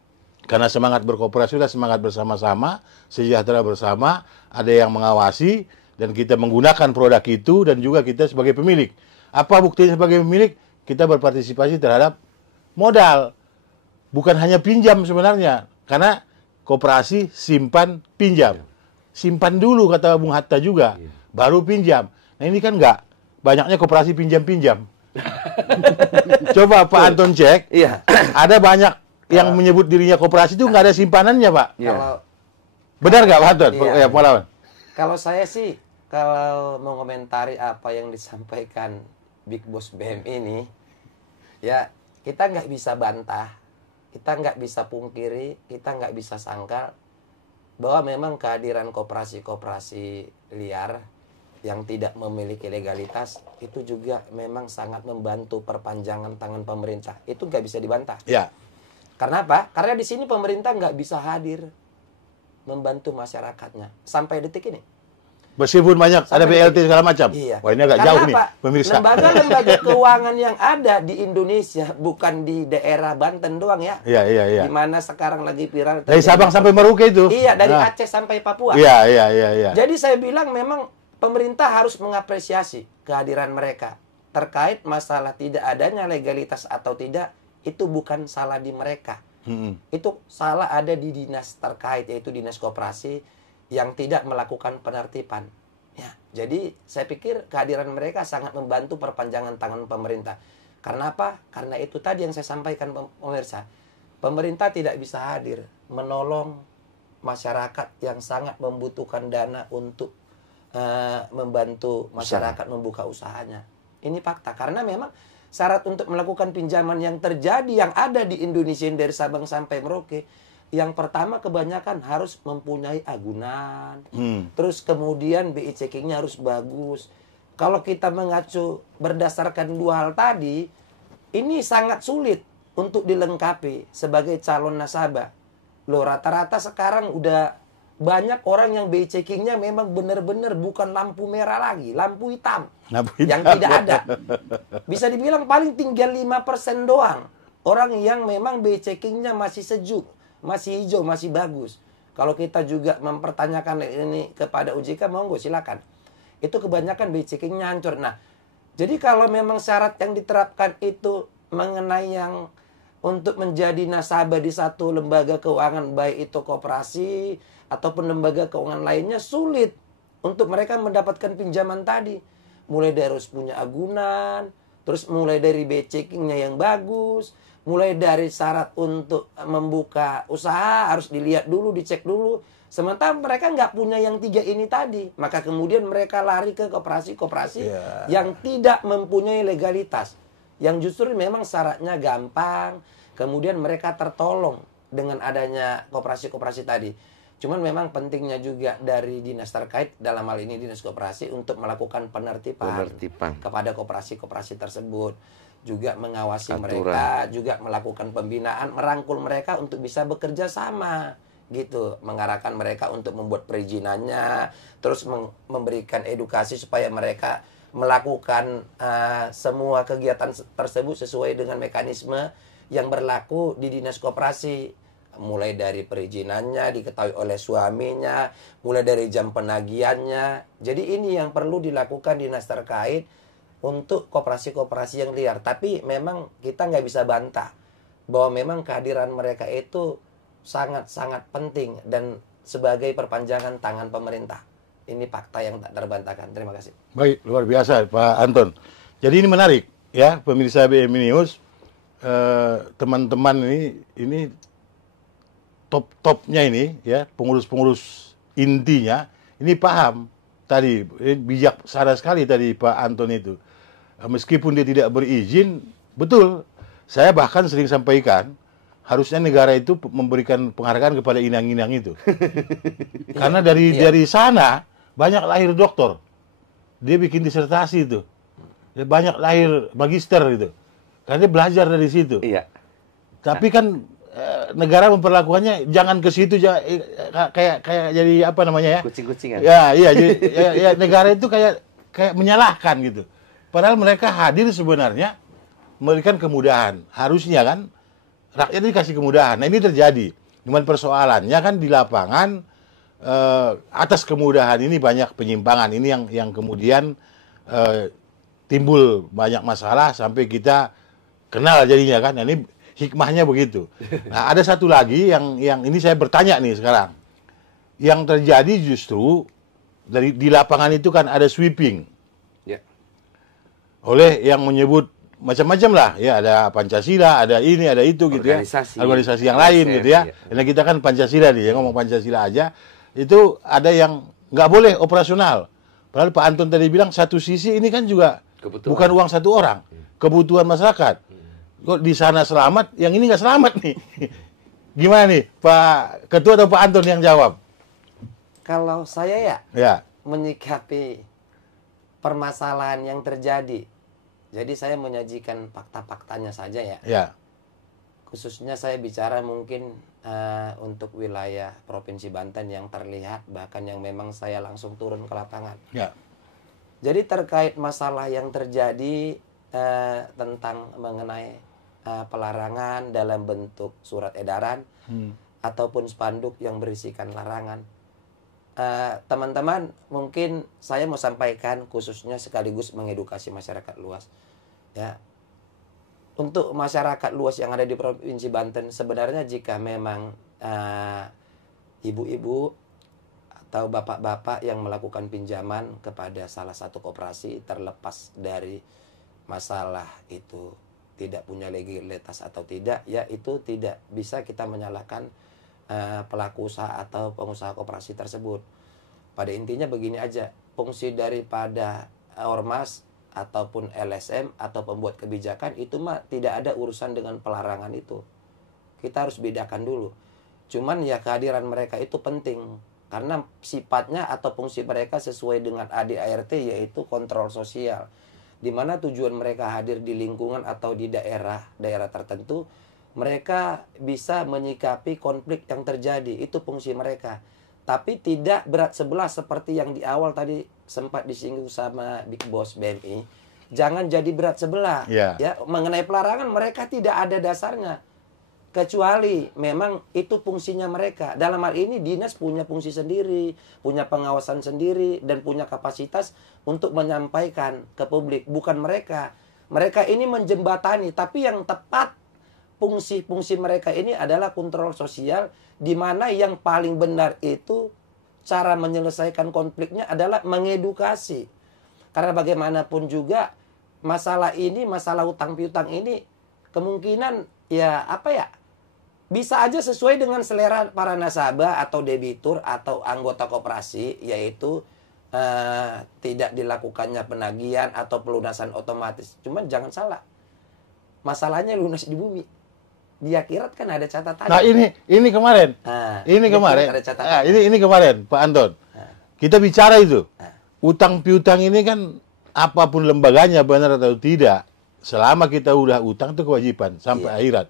Karena semangat berkooperasi sudah semangat bersama-sama, sejahtera bersama, ada yang mengawasi dan kita menggunakan produk itu dan juga kita sebagai pemilik. Apa buktinya sebagai pemilik? Kita berpartisipasi terhadap modal. Bukan hanya pinjam sebenarnya, karena koperasi simpan pinjam. Simpan dulu kata Bung Hatta juga, baru pinjam. Nah ini kan enggak, banyaknya koperasi pinjam-pinjam. Coba Pak Anton cek, ada banyak yang menyebut dirinya koperasi itu nggak ada simpanannya, Pak. Kalau benar nggak Pak Anton? Iya. Pengalaman. Kalau saya sih, kalau mengomentari apa yang disampaikan Big Boss BM ini, ya kita nggak bisa bantah, kita nggak bisa pungkiri, kita nggak bisa sangkal bahwa memang kehadiran koperasi-koperasi liar yang tidak memiliki legalitas itu juga memang sangat membantu perpanjangan tangan pemerintah. Itu nggak bisa dibantah. Ya. Karena apa? Karena di sini pemerintah nggak bisa hadir membantu masyarakatnya sampai detik ini. Meskipun banyak ada BLT segala macam. Iya. Wah ini agak Karena jauh apa? nih, pemirsa. Lembaga-lembaga keuangan yang ada di Indonesia bukan di daerah Banten doang ya. Iya. Di mana sekarang lagi viral. Dari Sabang sampai Merauke itu. Iya, dari Aceh sampai Papua. Iya. Jadi saya bilang memang pemerintah harus mengapresiasi kehadiran mereka terkait masalah tidak adanya legalitas atau tidak. Itu bukan salah di mereka. Itu salah ada di dinas terkait, yaitu dinas koperasi yang tidak melakukan penertiban. Ya, jadi saya pikir kehadiran mereka sangat membantu perpanjangan tangan pemerintah. Karena apa? Karena itu tadi yang saya sampaikan pemirsa. Pemerintah tidak bisa hadir menolong masyarakat yang sangat membutuhkan dana untuk membantu masyarakat membuka usahanya. Ini fakta. Karena memang syarat untuk melakukan pinjaman yang terjadi yang ada di Indonesia dari Sabang sampai Merauke, yang pertama kebanyakan harus mempunyai agunan, terus kemudian BI checkingnya harus bagus. Kalau kita mengacu berdasarkan 2 hal tadi, ini sangat sulit untuk dilengkapi sebagai calon nasabah. Loh, rata-rata sekarang udah banyak orang yang BI checkingnya memang benar-benar bukan lampu merah lagi, lampu hitam. Yang tidak ada. Bisa dibilang paling tinggal 5% doang. Orang yang memang BI checkingnya masih sejuk, masih hijau, masih bagus. Kalau kita juga mempertanyakan ini kepada OJK, monggo silakan. Itu kebanyakan BI checkingnya hancur. Nah, jadi kalau memang syarat yang diterapkan itu mengenai yang untuk menjadi nasabah di satu lembaga keuangan, baik itu koperasi ataupun lembaga keuangan lainnya, sulit untuk mereka mendapatkan pinjaman tadi. Mulai dari harus punya agunan, terus mulai dari BI checkingnya yang bagus, mulai dari syarat untuk membuka usaha harus dilihat dulu, dicek dulu. Sementara mereka nggak punya yang 3 ini tadi. Maka kemudian mereka lari ke koperasi-koperasi yang tidak mempunyai legalitas. Yang justru memang syaratnya gampang. Kemudian mereka tertolong dengan adanya koperasi-koperasi tadi. Cuman memang pentingnya juga dari dinas terkait, dalam hal ini dinas koperasi, untuk melakukan penertiban kepada koperasi-koperasi tersebut. Juga mengawasi mereka, juga melakukan pembinaan, merangkul mereka untuk bisa bekerja sama. Gitu, mengarahkan mereka untuk membuat perizinannya, terus memberikan edukasi supaya mereka melakukan semua kegiatan tersebut sesuai dengan mekanisme yang berlaku di dinas koperasi. Mulai dari perizinannya diketahui oleh suaminya, mulai dari jam penagihannya. Jadi ini yang perlu dilakukan dinas terkait untuk koperasi-koperasi yang liar. Tapi memang kita nggak bisa bantah bahwa memang kehadiran mereka itu sangat-sangat penting dan sebagai perpanjangan tangan pemerintah. Ini fakta yang tak terbantahkan. Terima kasih. Baik, luar biasa Pak Anton. Jadi ini menarik. ya pemirsa BMI News, teman-teman ini top-topnya ini ya, pengurus-pengurus intinya ini paham tadi, bijaksana sekali tadi Pak Anton itu. Meskipun dia tidak berizin, betul. Saya bahkan sering sampaikan, harusnya negara itu memberikan penghargaan kepada inang-inang itu. Karena dari sana banyak lahir doktor. Dia bikin disertasi itu. Dia banyak lahir magister gitu. Karena dia belajar dari situ. Iya. Tapi kan negara memperlakukannya jangan ke situ, kayak jadi apa namanya ya? Kucing-kucingan. Ya, iya, ya, negara itu kayak menyalahkan gitu. Padahal mereka hadir sebenarnya memberikan kemudahan. Harusnya kan rakyat dikasih kemudahan. Nah, ini terjadi. Cuman persoalannya kan di lapangan atas kemudahan ini banyak penyimpangan. Ini yang kemudian timbul banyak masalah sampai kita kenal jadinya kan. Nah, ini hikmahnya begitu. Nah, ada satu lagi yang ini saya bertanya nih sekarang. Yang terjadi justru di lapangan itu kan ada sweeping. Ya. Oleh yang menyebut macam-macam lah, ya ada Pancasila, ada ini, ada itu gitu ya. Organisasi yang lain gitu ya. Karena kita kan Pancasila nih, ya ngomong Pancasila aja. Itu ada yang nggak boleh operasional. Padahal Pak Anton tadi bilang satu sisi ini kan juga bukan uang satu orang, kebutuhan masyarakat. Kok di sana selamat, yang ini nggak selamat nih. Gimana nih, Pak Ketua atau Pak Anton yang jawab? Kalau saya ya menyikapi permasalahan yang terjadi, jadi saya menyajikan fakta-faktanya saja ya. Ya. Khususnya saya bicara mungkin untuk wilayah Provinsi Banten yang terlihat, bahkan yang memang saya langsung turun ke lapangan. Ya. Jadi terkait masalah yang terjadi tentang mengenai pelarangan dalam bentuk surat edaran ataupun spanduk yang berisikan larangan. Teman-teman, mungkin saya mau sampaikan khususnya sekaligus mengedukasi masyarakat luas. Ya, untuk masyarakat luas yang ada di Provinsi Banten, sebenarnya jika memang ibu-ibu atau bapak-bapak yang melakukan pinjaman kepada salah satu koperasi, terlepas dari masalah itu tidak punya legalitas atau tidak, ya itu tidak bisa kita menyalahkan pelaku usaha atau pengusaha koperasi tersebut. Pada intinya begini aja, fungsi daripada ormas ataupun LSM atau pembuat kebijakan itu mah tidak ada urusan dengan pelarangan itu. Kita harus bedakan dulu. Cuman ya kehadiran mereka itu penting karena sifatnya atau fungsi mereka sesuai dengan ADART, yaitu kontrol sosial. Di mana tujuan mereka hadir di lingkungan atau di daerah tertentu, mereka bisa menyikapi konflik yang terjadi. Itu fungsi mereka. Tapi tidak berat sebelah seperti yang di awal tadi sempat disinggung sama Big Boss BMI. Jangan jadi berat sebelah. Ya, mengenai pelarangan mereka tidak ada dasarnya. Kecuali memang itu fungsinya mereka. Dalam hal ini dinas punya fungsi sendiri, punya pengawasan sendiri, dan punya kapasitas untuk menyampaikan ke publik. Bukan mereka. Mereka ini menjembatani, tapi yang tepat fungsi-fungsi mereka ini adalah kontrol sosial, di mana yang paling benar itu cara menyelesaikan konfliknya adalah mengedukasi. Karena bagaimanapun juga masalah ini, masalah utang piutang ini kemungkinan bisa aja sesuai dengan selera para nasabah atau debitur atau anggota koperasi, yaitu tidak dilakukannya penagihan atau pelunasan otomatis. Cuman jangan salah, masalahnya lunas di bumi. Di akhirat kan ada catatan. Nah ini kemarin, ini kemarin Pak Anton, kita bicara itu utang piutang ini kan apapun lembaganya benar atau tidak, selama kita udah utang itu kewajiban sampai akhirat.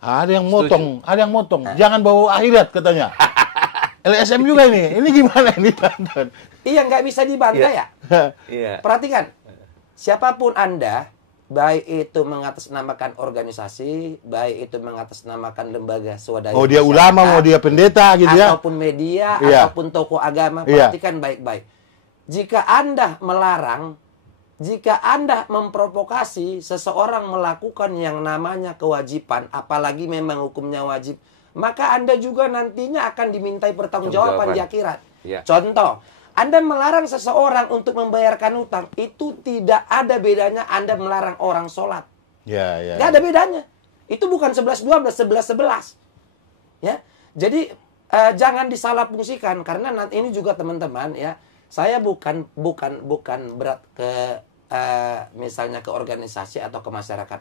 Ada yang motong, jangan bawa akhirat katanya. LSM juga ini gimana ini Pak Anton? Iya, nggak bisa dibantah ya. Perhatikan, siapapun Anda, baik itu mengatasnamakan organisasi, baik itu mengatasnamakan lembaga swadaya. Oh, dia ulama, mau dia pendeta gitu ya. Ataupun media, ataupun tokoh agama, perhatikan baik-baik. Jika Anda melarang, jika Anda memprovokasi seseorang melakukan yang namanya kewajiban, apalagi memang hukumnya wajib, maka Anda juga nantinya akan dimintai pertanggungjawaban di akhirat. Contoh, Anda melarang seseorang untuk membayarkan utang, itu tidak ada bedanya Anda melarang orang sholat. Ya. Nggak ada bedanya. Itu bukan 11-12, 11-11. Ya. Jadi jangan disalahfungsikan, karena nanti ini juga teman-teman ya. Saya bukan berat ke misalnya ke organisasi atau ke masyarakat.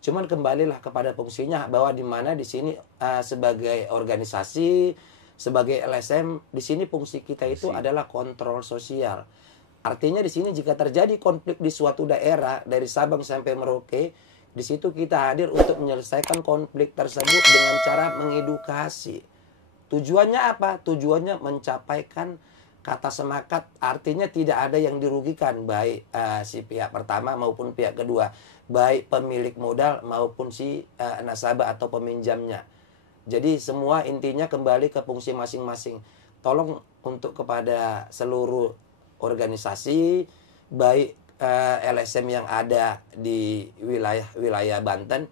Cuman kembalilah kepada fungsinya, bahwa di mana di sini sebagai organisasi, sebagai LSM, di sini fungsi kita itu adalah kontrol sosial. Artinya di sini jika terjadi konflik di suatu daerah dari Sabang sampai Merauke, di situ kita hadir untuk menyelesaikan konflik tersebut dengan cara mengedukasi. Tujuannya apa? Tujuannya mencapaikan kata sepakat, artinya tidak ada yang dirugikan, baik si pihak pertama maupun pihak kedua, baik pemilik modal maupun si nasabah atau peminjamnya. Jadi semua intinya kembali ke fungsi masing-masing. Tolong untuk kepada seluruh organisasi, baik LSM yang ada di wilayah Banten,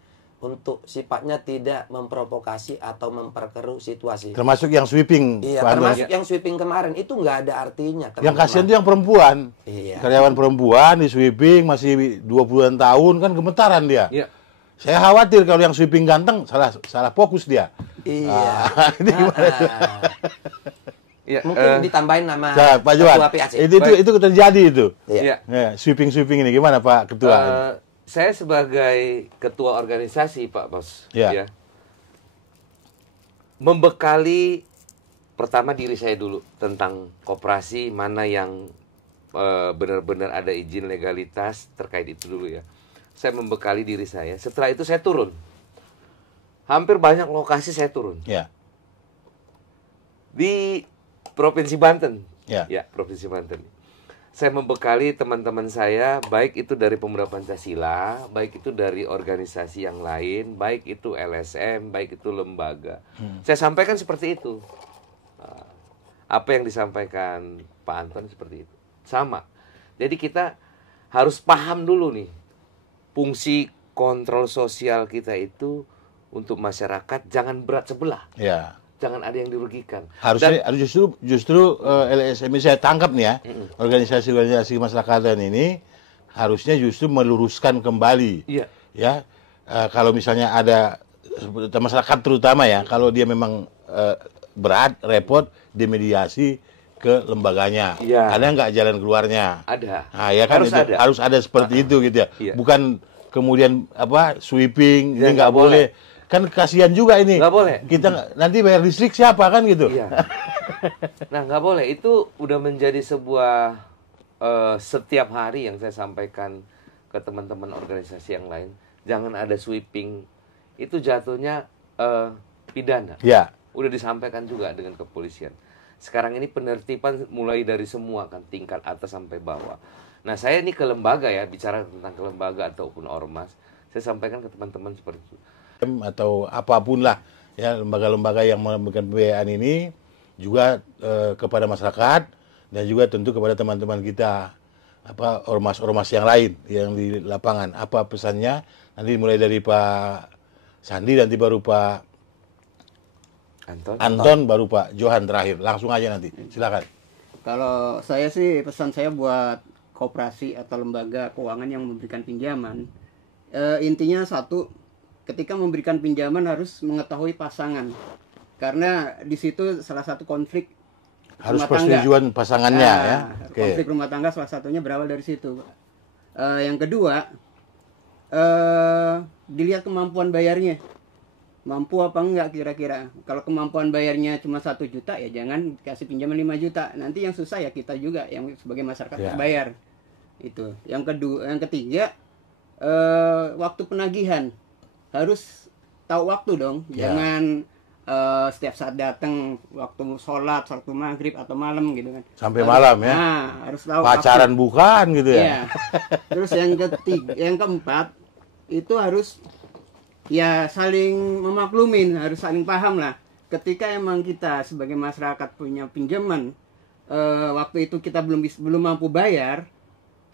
untuk sifatnya tidak memprovokasi atau memperkeruh situasi. Termasuk yang sweeping. Iya, termasuk yang sweeping kemarin itu nggak ada artinya. Yang kasihan itu yang perempuan. Iya. Karyawan perempuan di sweeping masih 20-an tahun, kan gemetaran dia. Iya. Saya khawatir kalau yang sweeping ganteng salah fokus dia. Iya. Ya, Mungkin ditambahin nama Pak Johan, Ketua PAC. itu terjadi itu. Iya. Ya, sweeping ini gimana Pak Ketua? Saya sebagai ketua organisasi, Pak Bos, ya, membekali pertama diri saya dulu tentang koperasi, mana yang benar-benar ada izin legalitas terkait itu dulu ya. Saya membekali diri saya. Setelah itu saya turun. Hampir banyak lokasi saya turun. Ya. Di Provinsi Banten. Ya. Ya, Provinsi Banten. Saya membekali teman-teman saya, baik itu dari Pemuda Pancasila, baik itu dari organisasi yang lain, baik itu LSM, baik itu lembaga. Saya sampaikan seperti itu. Apa yang disampaikan Pak Anton seperti itu. Sama. Jadi kita harus paham dulu nih, fungsi kontrol sosial kita itu untuk masyarakat jangan berat sebelah. Ya. Jangan ada yang dirugikan. Harusnya justru LSM ini saya tangkap nih ya, organisasi-organisasi masyarakatan ini harusnya justru meluruskan kembali. Iya. Ya, kalau misalnya ada masyarakat terutama ya, kalau dia memang berat, repot, dimediasi ke lembaganya. Iya. Ada nggak jalan keluarnya? Ada. Nah, ya kan harus ada seperti itu gitu ya. Iya. Bukan kemudian sweeping, Ya, ini nggak boleh. Kan kasihan juga ini. Nggak boleh. Kita nanti bayar listrik siapa kan gitu. Iya. Nah, nggak boleh. Itu udah menjadi sebuah setiap hari yang saya sampaikan ke teman-teman organisasi yang lain. Jangan ada sweeping. Itu jatuhnya pidana. Ya. Udah disampaikan juga dengan kepolisian. Sekarang ini penertiban mulai dari semua kan, tingkat atas sampai bawah. Nah, saya ini ke lembaga ya, bicara tentang ke lembaga ataupun ormas, saya sampaikan ke teman-teman seperti itu. Atau apapun lah ya, lembaga-lembaga yang memberikan pembiayaan ini juga kepada masyarakat dan juga tentu kepada teman-teman kita, ormas-ormas yang lain yang di lapangan. Apa pesannya? Nanti mulai dari Pak Sandi, nanti baru Pak Anton, baru Pak Johan terakhir. Langsung aja nanti, silakan. Kalau saya sih, pesan saya buat koperasi atau lembaga keuangan yang memberikan pinjaman, intinya satu, ketika memberikan pinjaman harus mengetahui pasangan, karena di situ salah satu konflik harus rumah tangga. Persetujuan pasangannya ya. Konflik rumah tangga salah satunya berawal dari situ. Yang kedua, dilihat kemampuan bayarnya, mampu apa enggak kira-kira. Kalau kemampuan bayarnya cuma 1 juta, ya jangan kasih pinjaman 5 juta. Nanti yang susah ya kita juga yang sebagai masyarakat bayar. Itu. Yang ketiga, waktu penagihan harus tahu waktu dong. Jangan setiap saat datang waktu sholat, waktu maghrib atau malam gitu kan. Sampai malam ya. Nah, harus tahu pacaran waktu. Bukan gitu ya. Iya. Terus yang keempat itu harus ya saling memaklumin, harus saling paham lah. Ketika emang kita sebagai masyarakat punya pinjaman, waktu itu kita belum mampu bayar,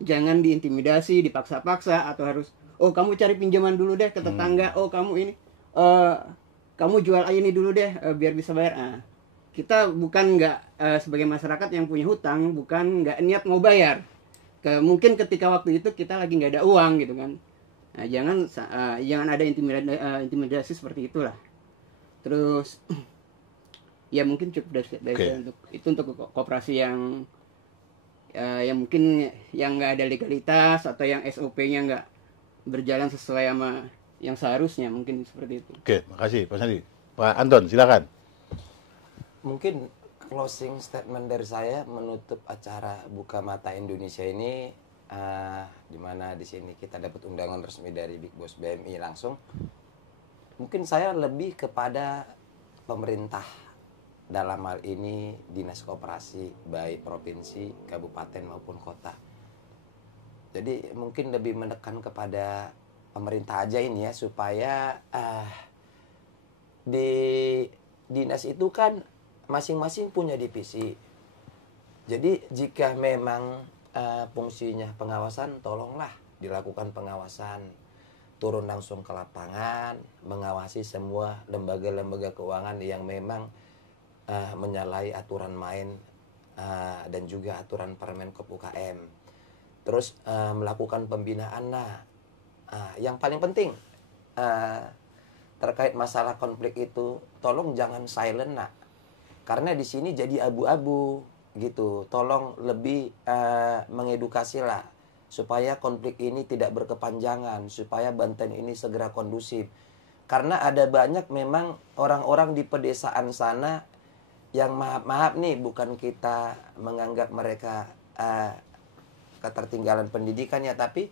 jangan diintimidasi, dipaksa-paksa, atau harus, oh kamu cari pinjaman dulu deh ke tetangga, oh kamu ini, kamu jual ini dulu deh biar bisa bayar. kita bukan nggak sebagai masyarakat yang punya hutang, bukan nggak niat mau bayar. Mungkin ketika waktu itu kita lagi nggak ada uang gitu kan. Nah, jangan ada intimidasi seperti itulah. Terus ya mungkin cukup dari saya untuk koperasi yang mungkin yang nggak ada legalitas atau yang SOP-nya nggak berjalan sesuai sama yang seharusnya, mungkin seperti itu. Oke, makasih Pak Sandi. Pak Anton, silakan. Mungkin closing statement dari saya menutup acara Buka Mata Indonesia ini, di mana di sini kita dapat undangan resmi dari Big Boss BMI langsung. Mungkin saya lebih kepada pemerintah, dalam hal ini dinas koperasi baik provinsi, kabupaten maupun kota. Jadi mungkin lebih menekan kepada pemerintah aja ini ya, supaya di dinas itu kan masing-masing punya divisi. Jadi jika memang fungsinya pengawasan, tolonglah dilakukan pengawasan, turun langsung ke lapangan, mengawasi semua lembaga-lembaga keuangan yang memang menyalahi aturan main dan juga aturan Permenkop UKM. Terus melakukan pembinaan. Yang paling penting terkait masalah konflik itu, tolong jangan silent karena di sini jadi abu-abu gitu. Tolong lebih mengedukasi lah supaya konflik ini tidak berkepanjangan, supaya Banten ini segera kondusif. Karena ada banyak memang orang-orang di pedesaan sana yang maaf nih, bukan kita menganggap mereka ketertinggalan pendidikan ya, tapi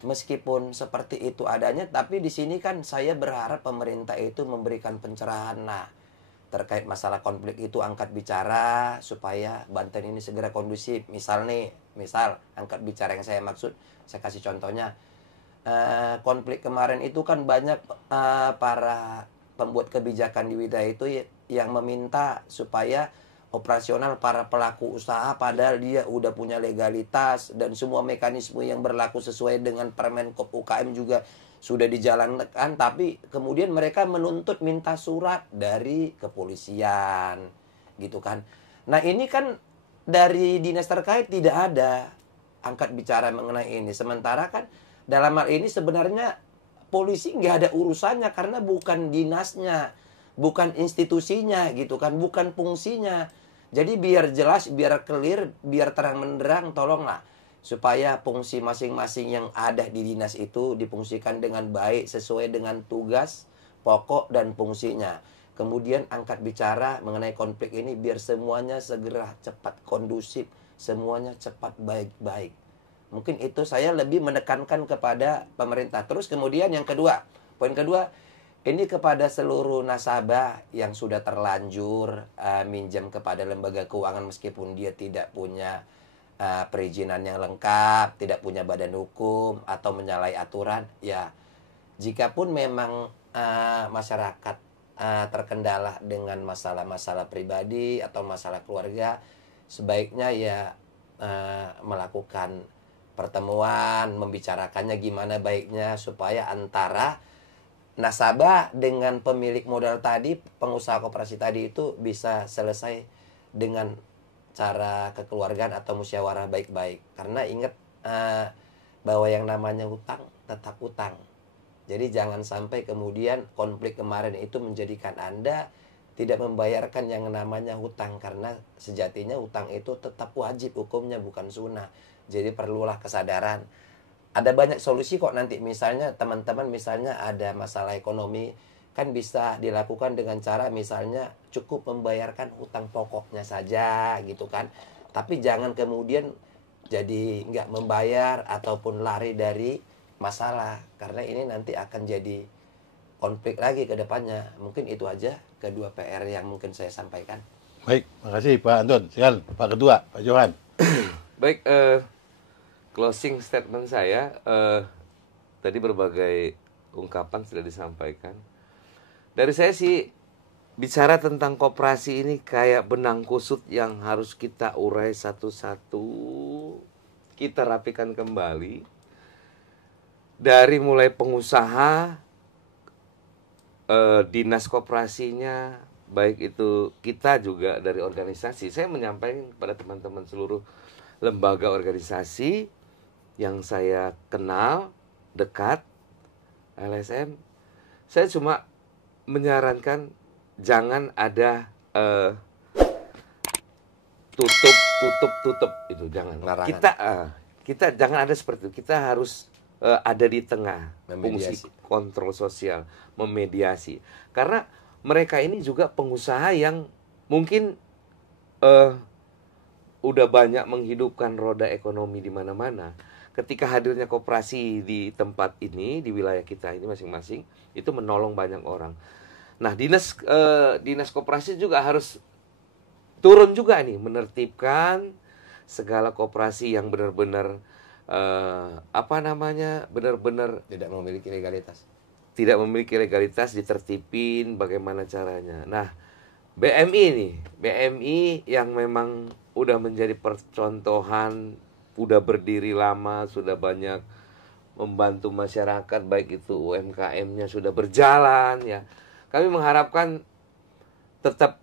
meskipun seperti itu adanya, tapi di sini kan saya berharap pemerintah itu memberikan pencerahan terkait masalah konflik itu, angkat bicara supaya Banten ini segera kondusif. Misal angkat bicara yang saya maksud, saya kasih contohnya, konflik kemarin itu kan banyak para pembuat kebijakan di wilayah itu yang meminta supaya operasional para pelaku usaha, padahal dia udah punya legalitas dan semua mekanisme yang berlaku sesuai dengan Permenkop UKM juga sudah dijalankan, tapi kemudian mereka menuntut minta surat dari kepolisian gitu kan. Nah ini kan dari dinas terkait tidak ada angkat bicara mengenai ini, sementara kan dalam hal ini sebenarnya polisi nggak ada urusannya karena bukan dinasnya, bukan institusinya gitu kan, bukan fungsinya. Jadi biar jelas, biar clear, biar terang menderang, tolonglah supaya fungsi masing-masing yang ada di dinas itu difungsikan dengan baik sesuai dengan tugas pokok dan fungsinya. Kemudian angkat bicara mengenai konflik ini biar semuanya segera cepat kondusif, semuanya cepat baik-baik. Mungkin itu saya lebih menekankan kepada pemerintah. Terus kemudian yang kedua, poin kedua, ini kepada seluruh nasabah yang sudah terlanjur minjam kepada lembaga keuangan meskipun dia tidak punya perizinan yang lengkap, tidak punya badan hukum atau menyalahi aturan. Ya, jikapun memang masyarakat terkendala dengan masalah-masalah pribadi atau masalah keluarga, sebaiknya ya melakukan pertemuan, membicarakannya gimana baiknya supaya antara nasabah dengan pemilik modal tadi, pengusaha koperasi tadi itu bisa selesai dengan cara kekeluargaan atau musyawarah baik-baik. Karena ingat bahwa yang namanya hutang tetap hutang. Jadi jangan sampai kemudian konflik kemarin itu menjadikan Anda tidak membayarkan yang namanya hutang, karena sejatinya hutang itu tetap wajib hukumnya, bukan sunnah. Jadi perlulah kesadaran. Ada banyak solusi kok nanti, misalnya teman-teman misalnya ada masalah ekonomi, kan bisa dilakukan dengan cara misalnya cukup membayarkan hutang pokoknya saja gitu kan. Tapi jangan kemudian jadi nggak membayar ataupun lari dari masalah, karena ini nanti akan jadi konflik lagi ke depannya. Mungkin itu aja kedua PR yang mungkin saya sampaikan. Baik, makasih Pak Anton. Silakan Pak Ketua, Pak Johan. Baik, closing statement saya, tadi berbagai ungkapan sudah disampaikan. Dari saya sih, bicara tentang koperasi ini kayak benang kusut yang harus kita urai satu-satu, kita rapikan kembali. Dari mulai pengusaha, dinas koperasinya, baik itu kita juga dari organisasi, saya menyampaikan kepada teman-teman seluruh lembaga organisasi yang saya kenal dekat, LSM, saya cuma menyarankan jangan ada tutup itu, jangan. Kita jangan ada seperti itu. Kita harus ada di tengah, fungsi kontrol sosial, memediasi. Karena mereka ini juga pengusaha yang mungkin udah banyak menghidupkan roda ekonomi di mana-mana. Ketika hadirnya koperasi di tempat ini, di wilayah kita ini masing-masing, itu menolong banyak orang. Nah, dinas koperasi juga harus turun juga nih, menertibkan segala koperasi yang benar-benar benar-benar tidak memiliki legalitas. Tidak memiliki legalitas, ditertipin bagaimana caranya. Nah, BMI yang memang udah menjadi percontohan, udah berdiri lama, sudah banyak membantu masyarakat, baik itu UMKM-nya sudah berjalan ya. Kami mengharapkan tetap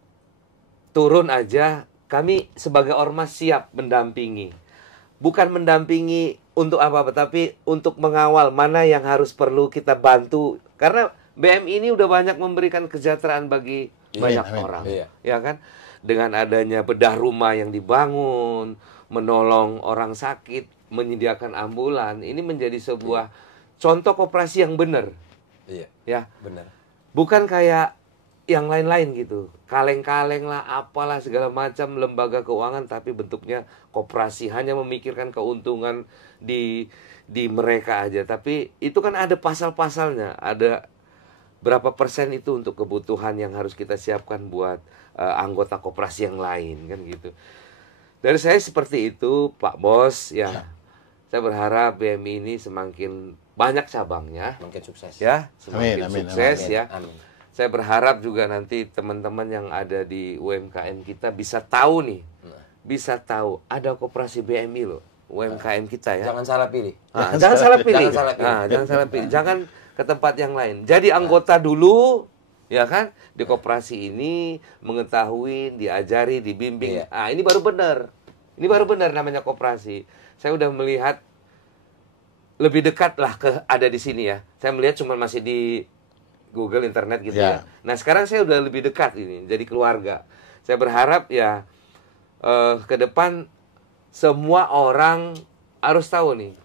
turun aja, kami sebagai ormas siap mendampingi. Bukan mendampingi untuk apa-apa, tapi untuk mengawal mana yang harus perlu kita bantu. Karena BMI ini udah banyak memberikan kesejahteraan bagi banyak orang. Ya kan? Dengan adanya bedah rumah yang dibangun, menolong orang sakit, menyediakan ambulan, ini menjadi sebuah contoh koperasi yang benar. Ya, benar. Bukan kayak yang lain-lain gitu, kaleng-kaleng lah, apalah segala macam lembaga keuangan, tapi bentuknya koperasi, hanya memikirkan keuntungan di mereka aja. Tapi itu kan ada pasal-pasalnya, ada berapa persen itu untuk kebutuhan yang harus kita siapkan buat anggota koperasi yang lain, kan gitu. Dari saya seperti itu, Pak Bos, ya. Saya berharap BMI ini semakin banyak cabangnya, semakin sukses. Ya, semakin sukses ya. Amin. Saya berharap juga nanti teman-teman yang ada di UMKM kita bisa tahu nih, bisa tahu ada koperasi BMI loh, UMKM kita ya. Jangan salah pilih. Jangan salah pilih. Jangan salah pilih. Jangan ke tempat yang lain. Jadi anggota dulu, ya kan, di koperasi ini mengetahui, diajari, dibimbing. Ini baru benar. Ini baru benar namanya koperasi. Saya udah melihat lebih dekat lah ada di sini ya. Saya melihat cuma masih di Google, internet gitu ya. Nah sekarang saya udah lebih dekat ini, jadi keluarga. Saya berharap ya ke depan semua orang harus tahu nih,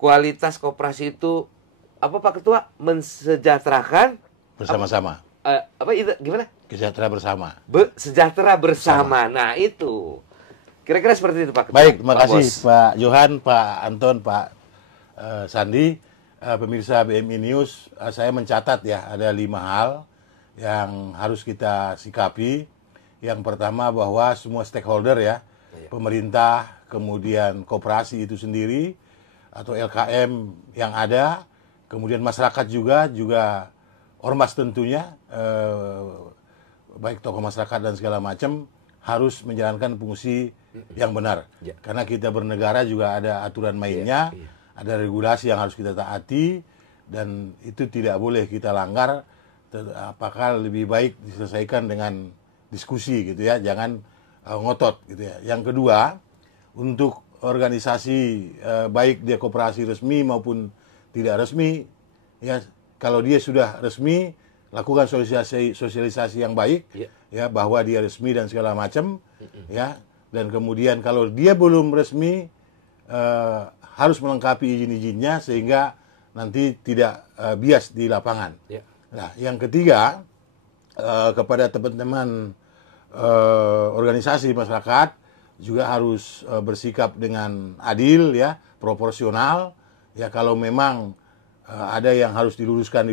kualitas koperasi itu apa Pak Ketua? Mensejahterakan bersama-sama. Gimana? Sejahtera bersama. Sejahtera bersama. Nah itu kira-kira seperti itu Pak Ketua. Baik, terima kasih Pak Johan, Pak Anton, Pak Sandi. Pemirsa BMI News, saya mencatat ya, ada 5 hal yang harus kita sikapi. Yang pertama bahwa semua stakeholder ya, pemerintah, kemudian koperasi itu sendiri, atau LKM yang ada, kemudian masyarakat juga ormas tentunya, baik tokoh masyarakat dan segala macam, harus menjalankan fungsi yang benar. Karena kita bernegara juga ada aturan mainnya, ada regulasi yang harus kita taati, dan itu tidak boleh kita langgar. Apakah lebih baik diselesaikan dengan diskusi gitu ya, jangan ngotot gitu ya. Yang kedua, untuk organisasi baik dia koperasi resmi maupun tidak resmi ya, kalau dia sudah resmi lakukan sosialisasi yang baik ya, bahwa dia resmi dan segala macam ya. Dan kemudian kalau dia belum resmi harus melengkapi izin-izinnya sehingga nanti tidak bias di lapangan. Nah, yang ketiga, kepada teman-teman organisasi masyarakat juga harus bersikap dengan adil ya, proporsional ya. Kalau memang ada yang harus diluruskan,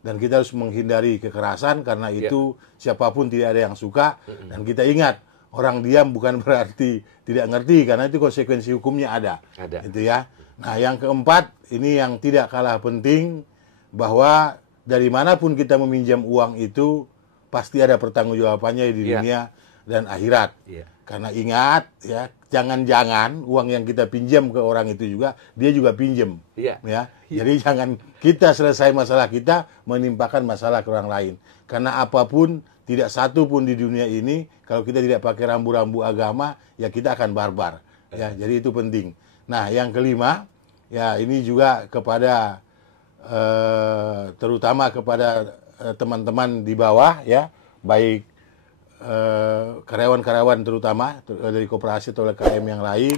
dan kita harus menghindari kekerasan, karena itu siapapun tidak ada yang suka. Dan kita ingat, orang diam bukan berarti tidak ngerti, karena itu konsekuensi hukumnya ada. Itu ya. Nah, yang keempat, ini yang tidak kalah penting, bahwa dari manapun kita meminjam uang itu pasti ada pertanggungjawabannya di dunia dan akhirat. Karena ingat ya, jangan-jangan uang yang kita pinjam ke orang itu juga dia juga pinjam. Ya. Jadi jangan kita selesai masalah kita menimpakan masalah ke orang lain. Karena apapun, tidak satu pun di dunia ini kalau kita tidak pakai rambu-rambu agama, ya kita akan barbar. Ya, jadi itu penting. Nah, yang kelima, ya ini juga kepada terutama kepada teman-teman di bawah ya, baik karyawan-karyawan terutama dari koperasi atau LKM yang lain,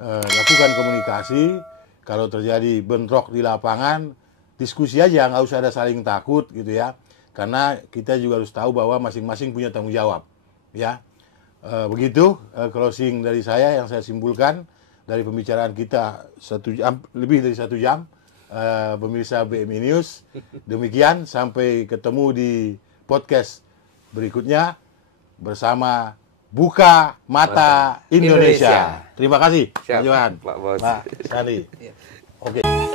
lakukan komunikasi. Kalau terjadi bentrok di lapangan, diskusi aja, nggak usah ada saling takut gitu ya. Karena kita juga harus tahu bahwa masing-masing punya tanggung jawab ya. Begitu closing dari saya yang saya simpulkan dari pembicaraan kita 1 jam, lebih dari 1 jam, pemirsa BMI News. Demikian, sampai ketemu di podcast berikutnya bersama Buka Mata Indonesia. Terima kasih, Pak Johan, Pak Bos. Pak Sandi. Oke.